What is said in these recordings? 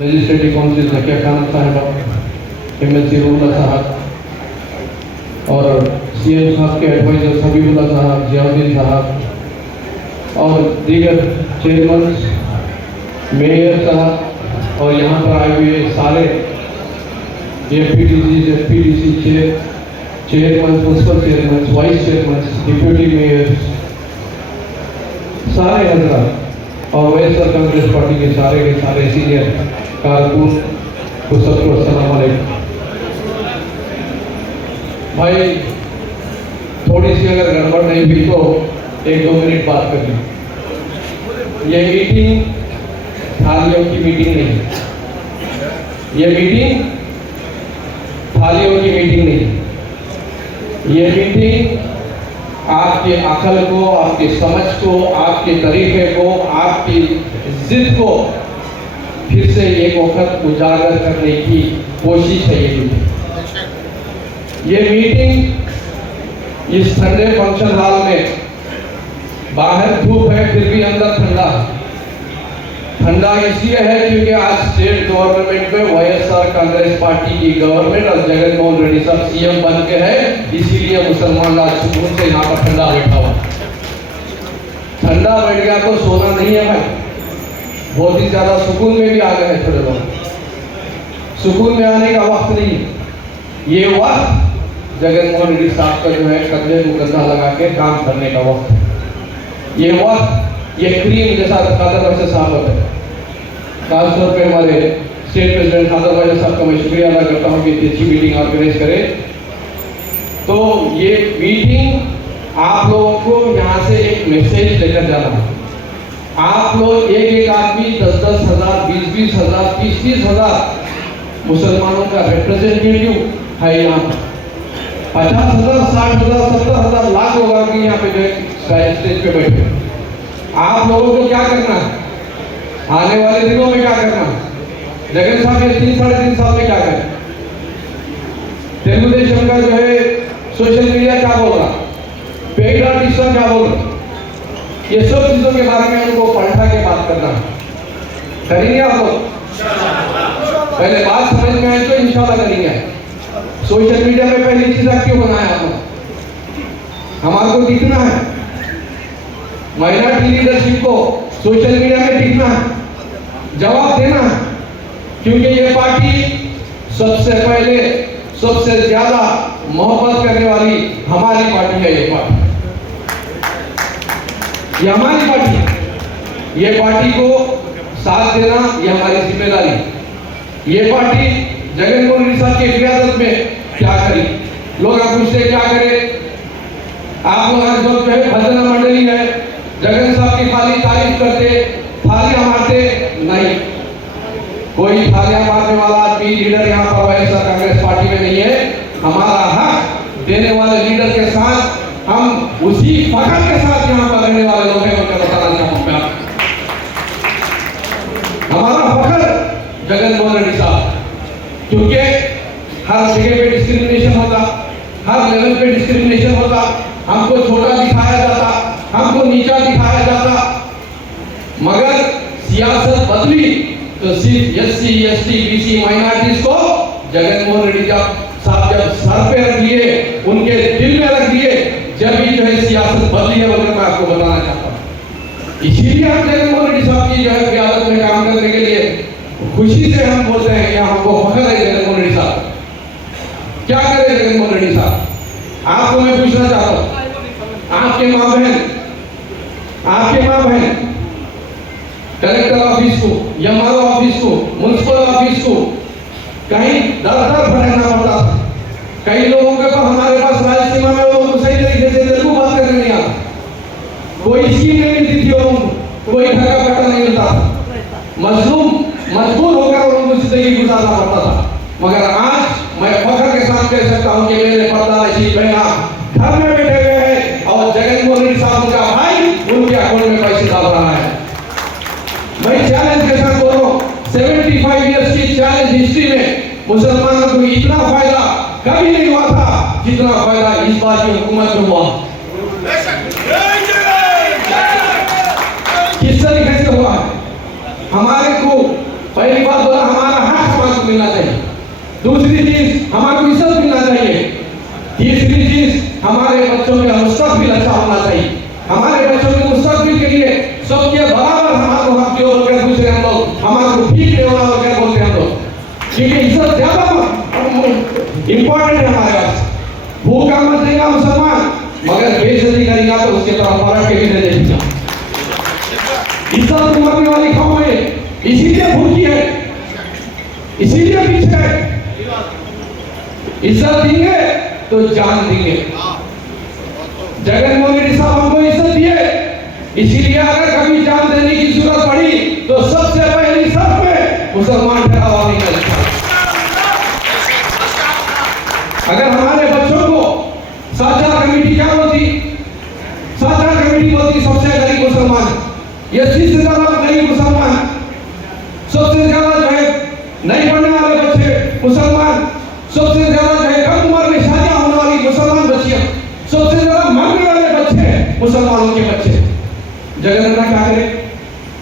Legislative council Zakia Khan साहब, MLC रूला साहब और CM साहब के एडवाइजर हबीबुल्ला साहब, जियाउद्दीन साहब और दीगर चेयरमैन, मेयर साहब और यहाँ पर आए हुए सारे FPDC chairman, principal chairman, vice chairman, deputy mayor, सारे हजरात और वैएसआर कांग्रेस पार्टी के सारे सीनियर कारकुन को सबको अस्सलाम वालेकुम। भाई थोड़ी सी अगर गड़बड़ नहीं हुई तो 1-2 मिनट बात कर ली। ये मीटिंग थालियों की मीटिंग नहीं, ये मीटिंग थालियों की मीटिंग नहीं, ये मीटिंग आपके अकल को, आपके समझ को, आपके तरीके को, आपकी जिद को फिर से एक वक्त उजागर करने की कोशिश है। ये मीटिंग इस ठंडे फंक्शन हॉल में, बाहर धूप है फिर भी अंदर ठंडा है। ठंडा इसलिए है क्योंकि आज स्टेट गवर्नमेंट में वाईएसआर कांग्रेस पार्टी की गवर्नमेंट और जगन मोहन रेड्डी साहब CM बन के है, इसीलिए मुसलमान आज सुकून से यहाँ पर ठंडा बैठा हुआ। ठंडा बैठ गया तो सोना नहीं है भाई, बहुत ही ज्यादा सुकून में भी आ गए हैं थोड़े लोग। सुकून में आने का वक्त नहीं, ये वक्त जगन मोहन रेड्डी साहब का जो है कंधे को कंधा लगा के काम करने का वक्त है। ये वक्त ये क्रीम जैसा खादर भाई साहब होते हैं। खासतौर पे हमारे स्टेट प्रेसिडेंट खादर भाई साहब का मैं शुक्रिया अदा करता हूँ कि इतनी अच्छी मीटिंग ऑर्गेनाइज करे। तो ये मीटिंग आप लोगों को यहाँ से एक मैसेज लेकर जाना है। आप लोग एक आदमी 10-10 हज़ार, 20-20 हज़ार, 30-30 हज़ार मुसलमानों का रिप्रेजेंटेटिव है यहाँ पर। 50 हज़ार, 60 हज़ार, 70 हज़ार, लाख लोग आके यहाँ पे जो स्टेज पे बैठे। आप लोगों को क्या करना है, आने वाले दिनों में क्या करना है, जगन साहब ये 3-3.5 साल में क्या करें, तेलुगुदेशम का जो है सोशल मीडिया क्या बोल रहा, पेड आर्टिस्ट क्या बोल रहा, ये सब चीजों के बारे में उनको पलटा के बात करना है। करेंगे आप लोग? पहले बात समझ में आए तो इंशाल्लाह करेंगे। सोशल मीडिया में पहली चीज क्यों बनाया आप लोग? हमारे को दिखना है, माइनॉरिटी लीडरशिप को सोशल मीडिया में दिखना है, जवाब देना है, क्योंकि ये पार्टी सबसे पहले सबसे ज्यादा मोहब्बत करने वाली हमारी पार्टी है। ये पार्टी, ये हमारी पार्टी है। ये पार्टी को साथ देना ये हमारी जिम्मेदारी। ये पार्टी जगन मोहन रेड्डी साहब की क्यादत में क्या करी, लोग पूछते क्या करे। आप लोग जो है भजन मंडली है, जगन साहब की खाली तारीफ करते, थालियां मारते नहीं। कोई थालियां मारने वाला आदमी लीडर यहाँ पर वाईएसआर कांग्रेस पार्टी में नहीं है। हमारा हक देने वाले लीडर के साथ हम उसी फखर के साथ यहाँ पर रहने वाले लोग हैं। उनका बताना चाहूंगा, हमारा फखर जगन मोहन रेड्डी साहब, क्योंकि हर जगह पे डिस्क्रिमिनेशन होता, हर लेवल पे डिस्क्रिमिनेशन होता, हमको छोटा दिखाया जाता, हमको नीचा दिखाया जाता। मगर सियासत बदली तो सिर्फ SC, ST, BC माइनॉरिटीज को जगन मोहन रेड्डी साहब जब सर पे रख लिए, उनके दिल में रख लिए, जब ही जो है सियासत बदली है, मैं आपको बताना चाहता हूँ। इसीलिए हम जगन मोहन रेड्डी साहब की जो है क़यादत में काम करने के लिए खुशी से हम बोलते हैं कि हमको फख्र है जगन मोहन रेड्डी साहब। क्या करे जगन मोहन रेड्डी साहब? आपको मैं पूछना चाहता हूँ, आपके माँ बहन कलेक्टर ऑफिस को, MRO ऑफिस को, म्युनिसिपल ऑफिस को कहीं दर भटकना पड़ता था। कई लोगों के पास, हमारे पास राजसीमा में लोगों को सही तरीके से तेलुगु बात करने नहीं आता, कोई स्कीम नहीं मिलती थी, कोई घर का पट्टा नहीं मिलता था, मजबूर होकर उनको जिंदगी गुजारना पड़ता था। मगर आज मैं फख्र के साथ कह सकता हूँ कि मेरे पर्दा नशीब बहना घर में बैठे हुए हैं और जगन मोहन रेड्डी साहब का भाई उनके अकाउंट में पैसे डाल रहा है। मैं चैलेंज के साथ बोल रहा हूँ, 75 इयर्स की चैलेंज हिस्ट्री में मुसलमानों को इतना फायदा कभी नहीं हुआ था जितना फायदा इस बार की हुकूमत में हुआ। किस तरीके से हुआ? हमारे को पहली बात बोला, मिलना चाहिए। दूसरी चीज, हमारे को इज्जत मिलना चाहिए। तीसरी चीज, हमारे बच्चों का मुस्तकबिल अच्छा होना चाहिए। हमारे बच्चों के मुस्तकबिल के लिए सबके बराबर हमारे को हक दो बोलकर पूछ रहे हम लोग, हमारे को ठीक नहीं होना बोलकर बोलते हैं हम लोग, क्योंकि इज्जत ज्यादा इंपॉर्टेंट है हमारे पास। भूखा मत देगा मुसलमान, मगर बेइज्जती करेगा तो उसके तरफ फर्क के भी नहीं देगा। इज्जत मरने वाली कौम है, इसीलिए भूखी है, इसीलिए पीछे है। इज्जत देंगे तो जान देंगे। जगन मोहन रेड्डी साहब हमको इज्जत दिए, इसीलिए अगर कभी जान देने की जरूरत पड़ी तो सबसे पहली सब में मुसलमान ठहरावा नहीं करता। अगर हमारे बच्चों को साझा कमेटी क्या बोलती, साझा कमेटी बोलती सबसे गरीब मुसलमान, ये से ज्यादा गरीब मुसलमान, सबसे ज्यादा जो है नहीं पढ़ने वाले बच्चे मुसलमान, सबसे ज्यादा जो है कम उम्र में शादियां होने वाली मुसलमान बच्चियां, सबसे ज्यादा मरने वाले बच्चे मुसलमानों के बच्चे। जगन्नाथ क्या करे?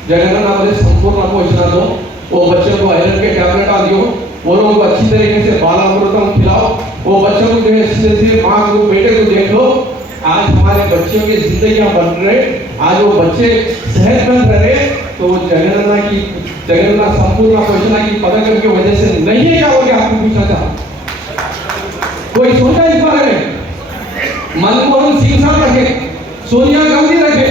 जगन्नाथ बोले संपूर्ण पोषण दो, वो बच्चों को आयरन के टैबलेट आ दियो, वो लोगों को अच्छी तरीके से बालामृतम खिलाओ, वो बच्चों को जो है सीधे माँ को बेटे को देख लो। आज हमारे बच्चों की जिंदगियां बन रहे, आज वो बच्चे सेहतमंद रहे, तो जगन्नाथ संपूर्ण पोषण की पदक की वजह से नहीं है क्या हो गया? आपको पूछा था, कोई सोचा इस बारे में? मनमोहन सिंह साहब रखे, सोनिया गांधी रखे,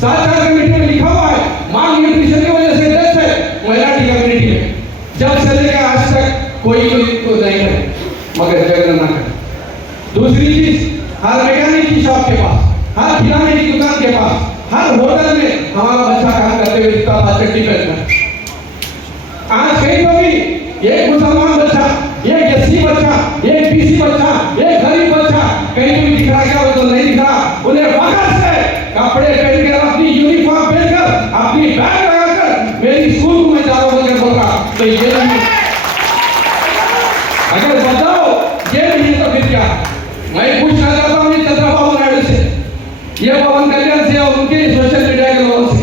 साझा कमेटी में लिखा हुआ है माल न्यूट्रिशन की वजह से डेथ है माइनॉरिटी कम्युनिटी में। जब से लेकर आज तक कोई नहीं है, मगर जगन्नाथ है। दूसरी चीज, हर मैकेनिक की शॉप के पास, हर किराने की दुकान के पास, हर होटल में हमारा बच्चा काम करते हुए दिखता था चट्टी पहनकर। आज कहीं पर भी एक मुसलमान बच्चा, एक एससी बच्चा, एक बीसी बच्चा, एक गरीब बच्चा कहीं भी दिख रहा क्या? तो नहीं दिख रहा। उन्हें फखर से कपड़े पहनकर, अपनी यूनिफॉर्म पहनकर, अपनी बैग लगाकर मेरी स्कूल में जा रहा हूं बोल रहा, तो ये नहीं। अगर बताओ ये नहीं तो फिर क्या? मैं पूछना चाहता हूँ चंद्रबाबू नायडू से, ये पवन कल्याण से और उनके सोशल मीडिया के लोगों से,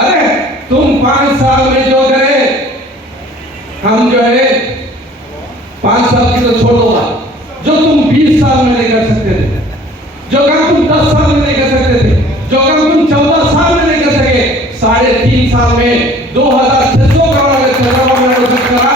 अरे तुम 5 साल में जो करे, हम जो है 5 साल की तो छोड़ दो बात, जो तुम 20 साल में नहीं कर सकते थे, जो काम तुम 10 साल में नहीं कर सकते थे, जो काम तुम 14 साल में नहीं कर सके, 3.5 साल में 2600 करोड़ अगर चंद्रबाबू नायडू से करा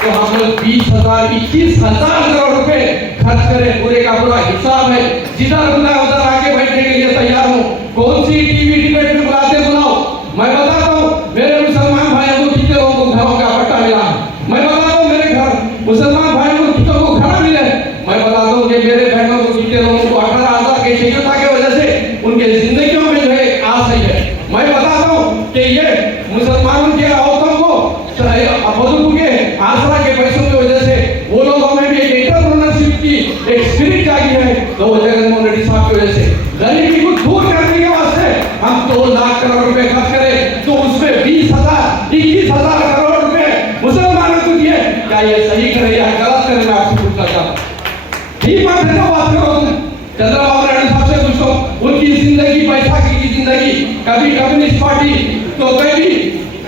तो हम लोग 20,000 21,000 करोड़ रुपए खर्च करें। पूरे का पूरा हिसाब है, जिधर बुलाए उधर आके बैठने के लिए तैयार हूँ। कौन सी टीवी डिबेट में बुलाते बुलाओ, मैं बताता हूँ मेरे मुसलमान भाइयों को कितने लोगों को घरों का पट्टा मिला, मैं बताता हूँ मेरे घर मुसलमान भाइयों को कितने को घर मिले, मैं बताता हूँ कि मेरे बहनों को कितने लोगों को 18,000 के शेखता की वजह से उनके जिंदगियों में जो है आस है। मैं बताता हूँ कि ये मुसलमानों के औरतों को बजुर्गों के आसरा के पैसों की वजह से वो लोगों में भी एक एंटरप्रेन्योरशिप की एक स्पिरिट जागी है, तो वो जगनमोहन रेड्डी साहब की वजह से गरीबी को दूर करने के वास्ते हम 2 लाख करोड़ रुपए खर्च करें, तो उसमें 20,000 21,000 करोड़ रुपए मुसलमानों को दिए। क्या ये सही करे या गलत करे? मैं आपसे पूछना चाहता हूँ। ठीक बात है तो बात करो तुम। चंद्रबाबू नायडू साहब से पूछो, उनकी जिंदगी, बैसाखी की जिंदगी, कभी कम्युनिस्ट पार्टी तो कभी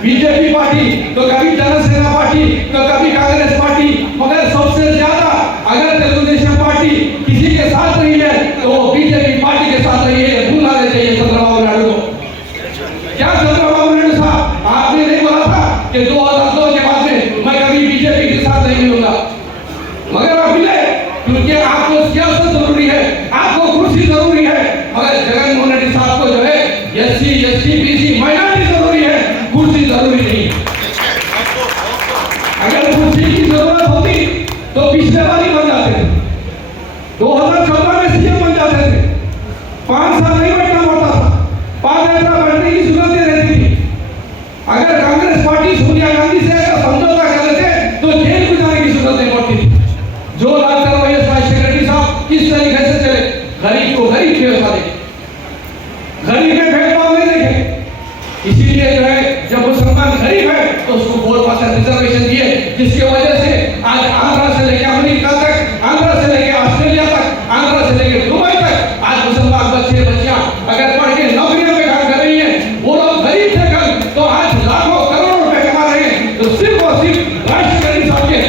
बीजेपी पार्टी तो कभी जनसेना पार्टी तो कभी कांग्रेस पार्टी, मगर सबसे ज्यादा अगर तेलुगु देशम पार्टी किसी के साथ रही है तो वो बीजेपी पार्टी के साथ रही है। भूलना नहीं चाहिए चंद्रबाबू नायडू को। क्या चंद्रबाबू नायडू साहब आपने नहीं बोला था कि 2002 के बाद में मैं कभी बीजेपी के साथ नहीं मिलूंगा, मगर आप मिले क्योंकि आपको सियासत जरूरी है, आपको कुर्सी जरूरी है, मगर जगनमोहन रेड्डी साहब को जो है एससी एसटी बीसी माइनॉरिटी जरूरी है, कुर्सी जरूरी नहीं। अगर कुर्सी की जरूरत होती तो पिछले बार ही बन जाते थे, 2014 में सीएम बन जाते थे, 5 साल नहीं बैठना पड़ता था, पादयात्रा बैठने की जरूरत नहीं रहती थी। अगर कांग्रेस पार्टी सोनिया गांधी से अगर समझौता कर लेते तो जेल में जाने की जरूरत नहीं पड़ती थी। जो लालकर वाइस सेक्रेटरी साहब किस तरीके से चले, गरीब को गरीब के साथ देखे, गरीब में भेदभाव नहीं देखे। इसीलिए जो है जब मुसलमान गरीब है तो उसको 4% रिजर्वेशन दिए, जिसकी वजह से आज आंध्रा से लेकर अमेरिका तक, आंध्रा से लेकर ऑस्ट्रेलिया तक, आंध्रा से लेकर दुबई तक आज मुसलमान बच्चे बच्चियां अगर पढ़ के नौकरियों में काम कर रही हैं, वो लोग गरीब थे कल तो आज लाखों करोड़ों रुपए कमा रहे हैं, तो सिर्फ और सिर्फ राष्ट्रीय साहब के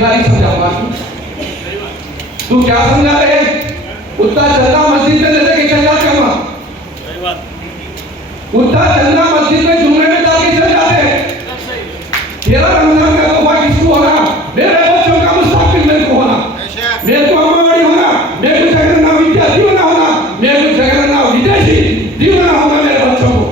भिखारी समझाऊंगा? तू क्या समझा रहे? उतना चंदा मस्जिद में लेके चल जाते हैं वहां, उतना चंदा मस्जिद में जुम्मे में जाके चल जाते हैं। तेरा रमजान का तोहफा किसको होना? मेरे बच्चों का मुस्तकबिल मेरे को होना, मेरे को अम्मावाड़ी होना, मेरे को जगन्नाथ विद्या दीवाना होना, मेरे को जगन्नाथ विदेशी दीवाना होगा मेरे बच्चों को।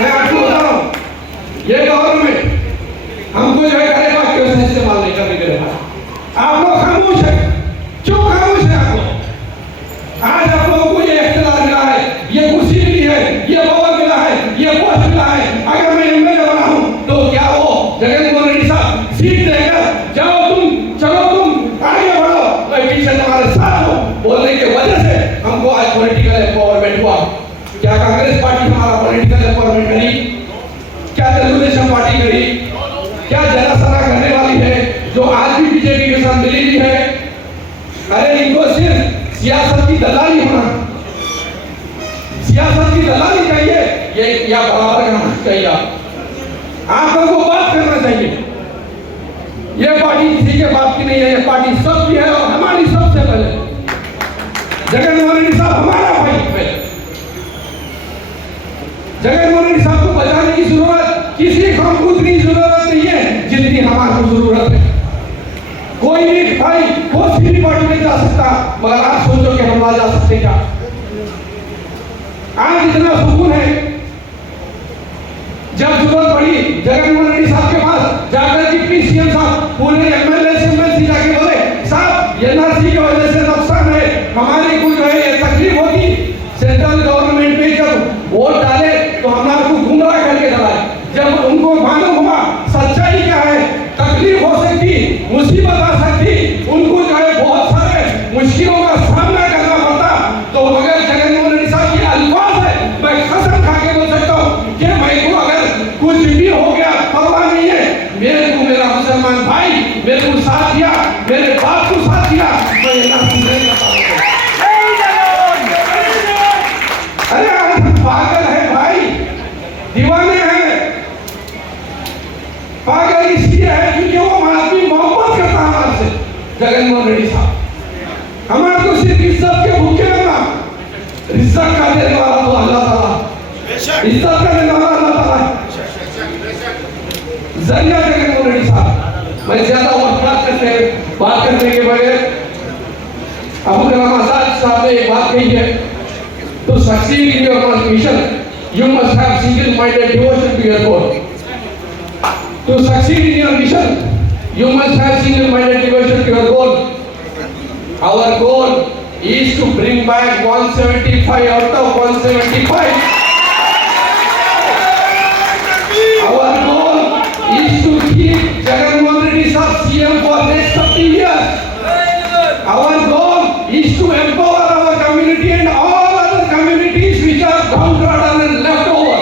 मैं आपको बता रहा हूं, ये गवर्नमेंट हमको जो है करे बात क्यों से इस्तेमाल नहीं करने के लिए आप लोग खामोश है। क्यों खामोश है आप लोग? आज आप लोगों को ये इख्तियार मिला है, ये कुर्सी मिली है, ये पावर मिला है, ये पोस्ट मिला है। अगर मैं एमएलए बना हूं तो क्या वो जगनमोहन रेड्डी साहब सीट देकर जाओ तुम, चलो तुम आगे बढ़ो, मैं पीछे तुम्हारे साथ हूं बोलने की वजह से हमको आज पॉलिटिकल एम्पावरमेंट हुआ। क्या कांग्रेस पार्टी हमारा पॉलिटिकल एम्पावरमेंट करी? क्या तेलुगुदेशम पार्टी करी? क्या जनसेना करने वाली है जो आज भी बीजेपी के साथ मिली हुई है? अरे इनको सिर्फ सियासत की दलाली होना, सियासत की दलाली चाहिए, ये या बराबर करना चाहिए। आप लोगों को बात करना चाहिए। ये पार्टी किसी के बाप की नहीं है, ये पार्टी सबकी है और हमारी सबसे पहले। जगनमोहन रेड्डी साहब हमारा भाई है। जगनमोहन रेड्डी साहब को बचाने की जरूरत किसी को उतनी जरूरत नहीं है जितनी हमारी जरूरत है। कोई भी भाई कोई भी पार्टी नहीं जा सकता, मगर आप सोचो कि हम वहां जा सकते क्या? आज इतना सुकून है, जब जरूरत पड़ी जगनमोहन रेड्डी साहब के पास जाकर डिप्टी सीएम साहब पूरे एमएलए से एमएलसी जाके बोले साहब एनआरसी की वजह से नुकसान है, हमारे को जो है ये तकलीफ होती, सेंट्रल गवर्नमेंट में जब वोट डाले तो हमारे को गुमराह करके डाला। जब उनको मालूम हुआ सच्चाई क्या है, तकलीफ हो सकती, मुसीबत आ सकती, उनको जो है बहुत सारे मुश्किलों का सामना करना पड़ता, तो अगर जगनमोहन रेड्डी साहब के अल्फाज है, मैं कसम खा के बोल सकता हूँ कि मेरे को अगर कुछ भी हो गया परवाह नहीं है, मेरे को मेरा मुसलमान भाई मेरे को साथ दिया, मेरे बाप को साथ दिया, मैं नहीं करता। अरे पागल है भाई, दीवाने हैं। पागल इसलिए है क्योंकि वो आदमी मोहब्बत करता है हमारे से। जगनमोहन रेड्डी साहब हमारे को सिर्फ इज्जत के भूखे रहना, इज्जत का देने वाला तो अल्लाह ताला, इज्जत का देने वाला अल्लाह ताला है। जरिया जगनमोहन रेड्डी साहब, मैं ज्यादा वक्त बात करने के बगैर अबू कलाम आजाद साहब ने एक बात कही है, to succeed in your mission, you must have single-minded devotion to your goal. To succeed in your mission, you must have single-minded devotion to your goal. Our goal is to bring back 175 out of 175. Our goal is to keep Jagannathan Reddy Sahab CM for next 30 years. Our goal is to empower our community and all downtrodden and left over.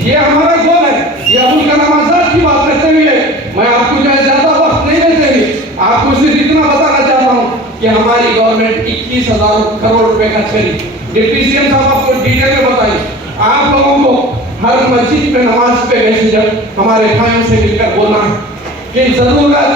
ये हमारा गोल है। ये अबुल कलाम आजाद की बात करते हुए मैं आपको ज्यादा वक्त नहीं देते हुए आपको सिर्फ इतना बताना चाहता हूँ कि हमारी गवर्नमेंट 21,000 करोड़ रुपए खर्च करी। डिप्टी सीएम साहब आपको डिटेल में बताइए। आप लोगों को हर मस्जिद में नमाज पे गए हमारे भाइयों से मिलकर बोलना कि जरूरत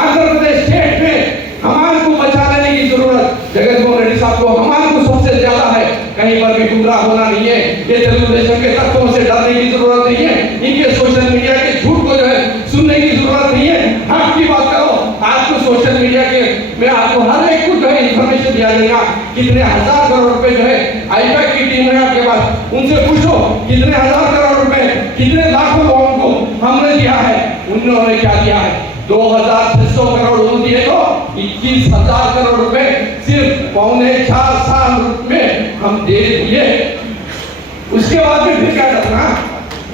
आंध्र प्रदेश स्टेट में हमारे को बचा लेने की जरूरत जगनमोहन रेड्डी साहब को हमारे को सबसे ज्यादा है। कहीं पर भी गुमराह होना नहीं है, ये तेलुगुदेशम के तत्वों से डरने की जरूरत नहीं है, इनके सोशल मीडिया के झूठ को जो है सुनने की जरूरत नहीं है। हक की बात करो। आपको सोशल मीडिया के में आपको हर एक को जो है इंफॉर्मेशन दिया जाएगा। कितने हजार करोड़ रुपए जो है आईपैक की टीम है आपके पास, उनसे पूछो कितने हजार करोड़ रुपए कितने लाखों लोगों को हमने दिया है, उन्होंने क्या दिया है? 2,600 करोड़ उन्होंने दिए तो 21,000 करोड़ रुपए सिर्फ 4.25 साल में हम दे दिए। उसके बाद में फिर क्या करना?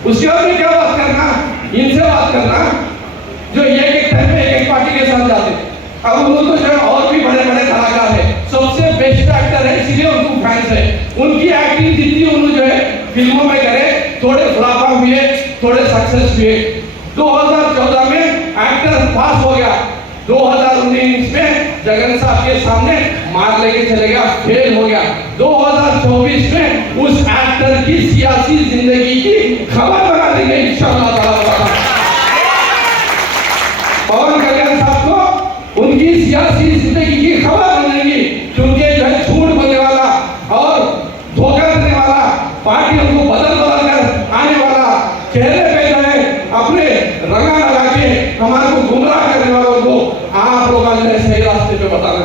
उसके बाद में क्या बात करना? इनसे बात करना जो एक टाइम में एक पार्टी के साथ जाते। अब वो तो जो है और भी बड़े बड़े कलाकार है, सबसे बेस्ट एक्टर है, इसलिए उनको फैंस है। उनकी एक्टिंग जितनी उन्होंने जो है फिल्मों में करे, थोड़े फ्लॉप हुए, थोड़े सक्सेस हुए। 2014 में एक्टर पास हो गया, 2019 में जगन साहब के सामने मार लेके चले गया, फेल हो गया। 2024 में उस एक्टर की सियासी जिंदगी की खबर बना देंगे इंशाअल्लाह ताला। पवन कल्याण साहब को उनकी सियासी जिंदगी की खबर बनेगी, क्योंकि जो है झूठ बोलने वाला और धोखा देने वाला, पार्टियों को बदल बदल कर आने वाला, चेहरे पे जो है अपने रंगा लगा के हमारे को गुमराह करने वालों को आप लोगों ने सही रास्ते पे बताना।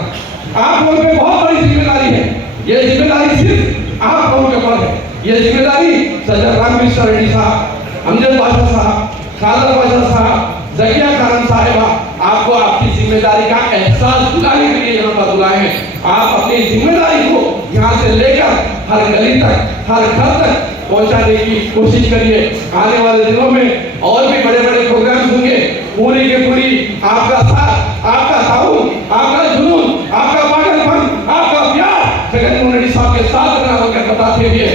आप लोगों पे बहुत बड़ी जिम्मेदारी है। ये जिम्मेदारी सिर्फ आप लोगों के ऊपर है। ये जिम्मेदारी सज्जन रामकृष्ण रेड्डी साहब, अमजद बादशाह साहब, खादर बादशाह साहब, जकिया खानम साहिबा आपको आपकी जिम्मेदारी का एहसास दिलाने के लिए यहाँ पर बुलाए हैं। आप अपनी जिम्मेदारी को यहाँ से लेकर हर गली तक, हर घर तक पहुंचाने की कोशिश करिए। आने वाले दिनों में और भी बड़े बड़े प्रोग्राम होंगे। पूरी के पूरी आपका साथ, आपका ताउन, आपका जुनून, आपका पागलपन, आपका प्यार जगन मोहन रेड्डी साहब के साथ बताते हुए